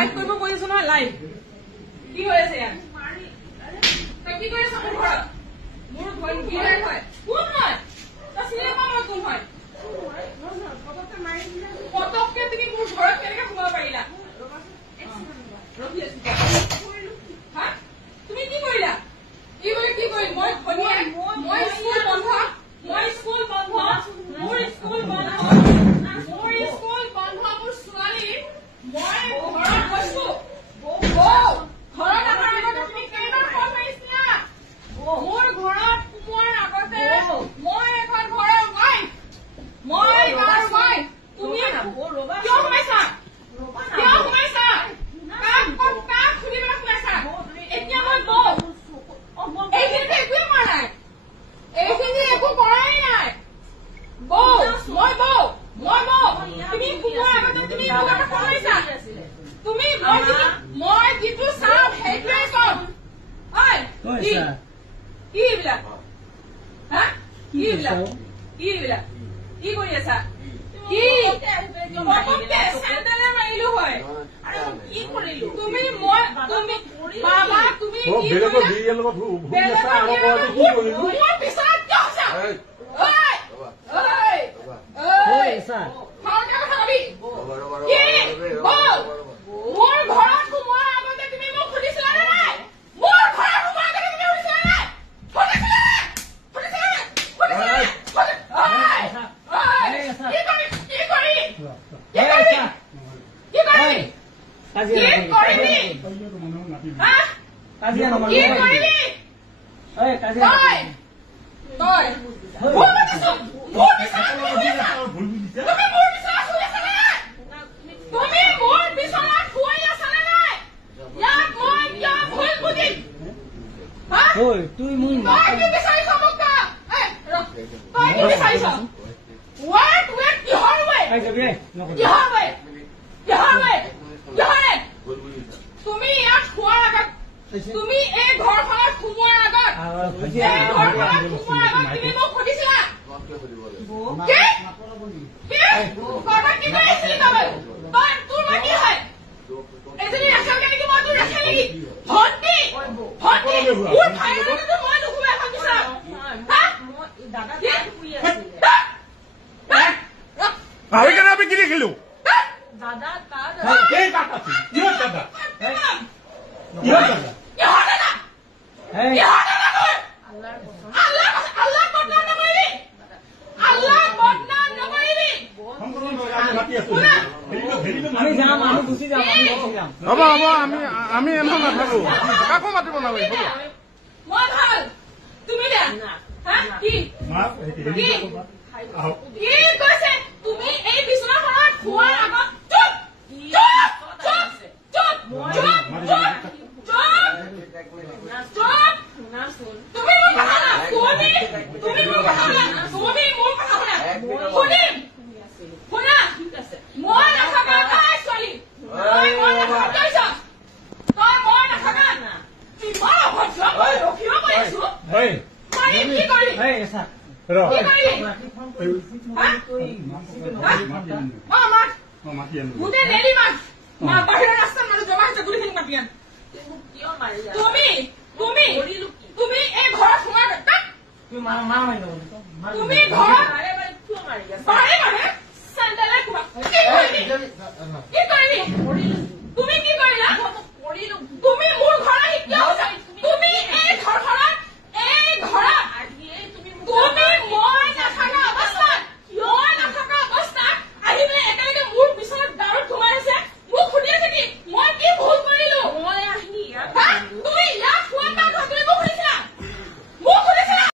live কৰিব কৈছো নহয় লাইভ কি হৈ আছে ইয়াত তই কি কৰি আছ মোৰ ঘৰত মোৰ ভন্টি হয় কোন হয় তই চিনি পাওঁ মই কোন হয় পটককে তুমি মোৰ ঘৰত কেনেকে সোমাব পাৰিলা তুমি কি কৰিলা কি কৰি মই ভনিয়ে মই স্কুল বন্ধ মোৰ স্কুল বন্ধ মোৰ ছোৱালী মই ঘৰত গৈছো ঘৰত অহাৰ আগতে তুমি কেইবাৰ ফোন মাৰিছিলা মোৰ ঘৰত সোমোৱাৰ আগতে মই এখন ঘৰৰ ৱাইফ তুমি কিয় সোমাইছা কাক সুধিবলৈ সোমাইছা এতিয়া মই বৌ এইখিনিতে একোৱে কৰা নাই এইখিনি একো কৰাই নাই বৌ তুমি সোমোৱাৰ আগতে তুমি মোক এটা ফোন মাৰিছা তুমি মই যিটো চাওঁ সেইটোৱে কম কি এইবিলাক কি কৰি আছা কি চেণ্ডেলে মাৰিলো হয় কি কৰিলো তুমি বাবা তুমি মোৰ পিছত মোৰ ঘৰত সোমোৱাৰ আগতে তুমি মোক সুধিছিলা নে নাই মোৰ ঘৰত সোমোৱাৰ আগতে তুমি সুধিছিলা নাই তুই মোৰ তুমি ইয়াত খোৱাৰ আগত তুমি এই ঘৰখনত সোমোৱাৰ আগত তুমি মোক সুধিছিলা তোৰ মই কি হয় এজনী ৰাখালকে নেকি মই তোৰ ৰাখা নেকি ভণ্টি মোৰ ভাইৰ লগতো মই নুশুমাই এখন বিচাৰ আমি কি দেখিলো দাদা আমি যাম আমি গুচি যাম হ'ব আমি এনেও নাথাকো কাকো মাতিব নালাগিব মই ভাল তুমি কি কৈছে তুমি এই বিচনাখনত খোৱাৰ আগত বাহিৰৰ ৰাস্তাত মানুহ জমা হৈছে গুলিখিনি মাতি আন তুমি এই ঘৰত সোমাই তুমি ঘৰত চেণ্ডেলে কি কৰিবি